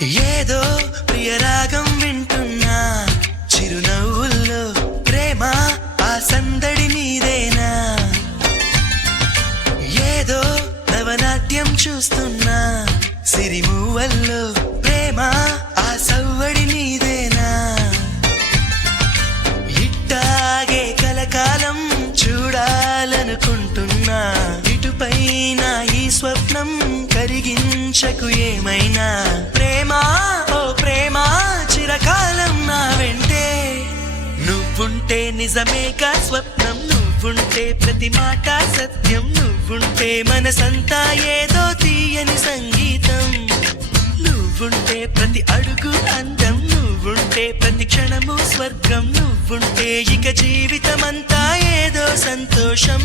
ఏదో ప్రియరాగం వింటున్నా చిరునవ్వుల్లో ప్రేమ ఆ సందడి నీదేనా ఏదో నవనాట్యం చూస్తున్నా సిరిమూవల్లో ప్రేమ ఆ సవ్వడి నీదేనా ఇట్టాగే కలకాలం చూడాలనుకుంటున్నా ఇటుపైన ఈ స్వప్నం కరిగించకు ఏమైనా ప్రేమ ఓ ప్రేమ చిరకాలం నా వెంటే నువ్వుంటే నిజమేగా స్వప్నం నువ్వుంటే ప్రతి మాట సత్యం నువ్వుంటే మనసంతా ఏదో తీయని సంగీతం నువ్వుంటే ప్రతి అడుగు అందం నువ్వుంటే ప్రతి క్షణము స్వర్గం నువ్వుంటే ఇక జీవితమంతా ఏదో సంతోషం